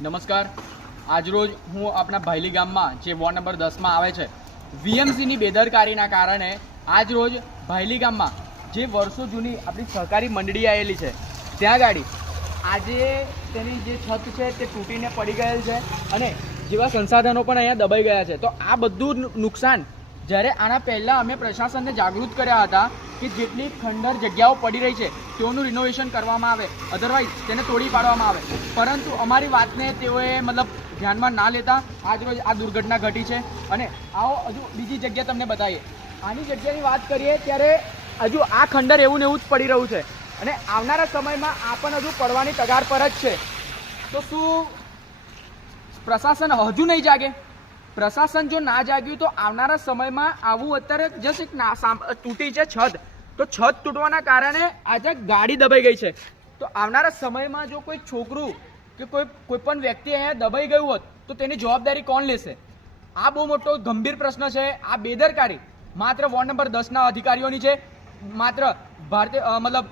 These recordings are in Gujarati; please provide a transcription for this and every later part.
નમસ્કાર. આજરોજ હું આપણા ભાઈલી ગામમાં, જે વોર્ડ નંબર દસમાં આવે છે, વીએમસીની બેદરકારીના કારણે આજરોજ ભાઈલી ગામમાં, જે વર્ષો જૂની આપણી સહકારી મંડળી આવેલી છે, ત્યાં ગાડી, આજે તેની જે છત છે તે તૂટીને પડી ગયેલ છે અને જેવા સંસાધનો પણ અહીંયા દબાઈ ગયા છે. તો આ બધું નુકસાન જ્યારે આના પહેલાં અમે પ્રશાસનને જાગૃત કર્યા હતા કે જેટલી ખંડર જગ્યાઓ પડી રહી છે, તેઓનું રિનોવેશન કરવામાં આવે. અધરવાઇઝ તેને તોડી પાડવામાં આવે. પરંતુ અમારી વાતને તેઓએ મતલબ ધ્યાનમાં ના લેતા આજ રોજ આ દુર્ઘટના ઘટી છે. અને આવો હજુ બીજી જગ્યા તમને બતાવીએ. આની જગ્યાની વાત કરીએ ત્યારે હજુ આ ખંડર એવું ને એવું જ પડી રહ્યું છે. અને આવનારા સમયમાં આ પણ હજુ પડવાની તગાર પર જ છે. તો શું પ્રશાસન હજુ નહીં જાગે? પ્રશાસન જો ના જાગ્યું તો આવનારા સમયમાં આવું અત્યારે જસ્ટ એક તૂટી છે છત. તો છત તૂટવાના કારણે આજે ગાડી દબાઈ ગઈ છે. તો આવનારા સમયમાં જો કોઈ છોકરું કે કોઈ કોઈ પણ વ્યક્તિ અહીંયા દબાઈ ગયું હોત, તો તેની જવાબદારી કોણ લેશે? આ બહુ મોટો ગંભીર પ્રશ્ન છે. આ બેદરકારી માત્ર વોર્ડ નંબર દસના અધિકારીઓની છે. માત્ર ભારતીય મતલબ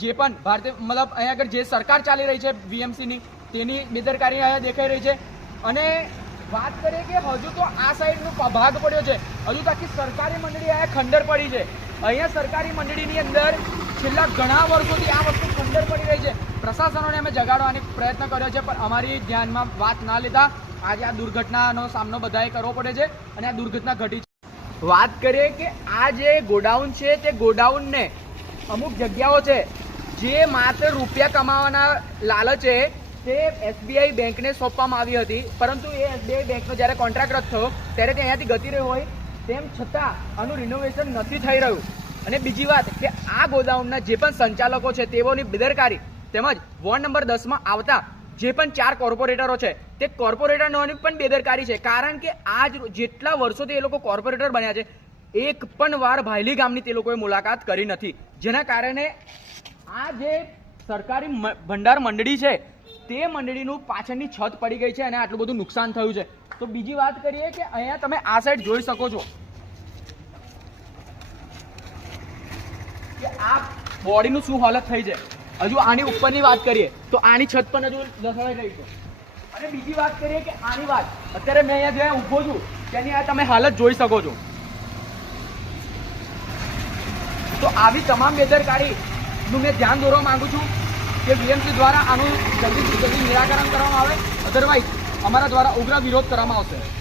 જે પણ ભારતીય મતલબ અહીંયા આગળ જે સરકાર ચાલી રહી છે, વીએમસીની, તેની બેદરકારી અહીંયા દેખાઈ રહી છે. અને વાત કરીએ કે હજુ તો આ સાઈડનો ભાગ પડ્યો છે. હજુ તો આખી સરકારી મંડળી આ ખંડર પડી છે. અહીંયા સરકારી મંડળીની અંદર છેલ્લા ઘણા વર્ષોથી આ વસ્તુ ખંડર પડી રહી છે. પ્રશાસનોને અમે જગાડવાની પ્રયત્ન કર્યો છે, પણ અમારી ધ્યાનમાં વાત ના લેતા આજે આ દુર્ઘટનાનો સામનો બધાએ કરવો પડે છે અને આ દુર્ઘટના ઘટી છે. વાત કરીએ કે આ જે ગોડાઉન છે, તે ગોડાઉનને અમુક જગ્યાઓ છે જે માત્ર રૂપિયા કમાવાના લાલચે તે એસબીઆઈ બેંકને સોંપવામાં આવી હતી. પરંતુ એ એસબીઆઈ બેંકનો જ્યારે કોન્ટ્રાક્ટ થયો, ત્યારે તે અહીંયાથી ગતિ રહ્યો હોય, તેમ છતાં આનું રિનોવેશન નથી થઈ રહ્યું. અને બીજી વાત કે આ ગોદાઉનના જે પણ સંચાલકો છે, તેઓની બેદરકારી તેમજ વોર્ડ નંબર દસમાં આવતા જે પણ ચાર કોર્પોરેટરો છે, તે કોર્પોરેટરોની પણ બેદરકારી છે. કારણ કે આજ જેટલા વર્ષોથી એ લોકો કોર્પોરેટર બન્યા છે, એક પણ વાર ભાયલી ગામની તે લોકોએ મુલાકાત કરી નથી. જેના કારણે આ જે સરકારી ભંડાર મંડળી છે તે મંડળીનું પાછળની છત પડી ગઈ છે અને આટલું બધું નુકસાન થયું છે. તો બીજી વાત કરીએ કે અહીંયા તમે આ સાઈડ જોઈ શકો છો કે આ બોડીનું શું હાલત થઈ છે. હજુ આની ઉપરની વાત કરીએ તો આની છત પણ હજુ લસણાઈ રહી છે. અને બીજી વાત કરીએ કે આની વાત, અત્યારે મેં અહીંયા જ્યાં ઊભો છું તેની આ તમે હાલત જોઈ શકો છો. તો આવી તમામ બેદરકારીનું મેં ધ્યાન દોરવા માંગુ છું. કે બીએમસી દ્વારા આનું જલ્દીથી જલ્દી નિરાકરણ કરવામાં આવે. અધરવાઇઝ અમારા દ્વારા ઉગ્ર વિરોધ કરવામાં આવશે.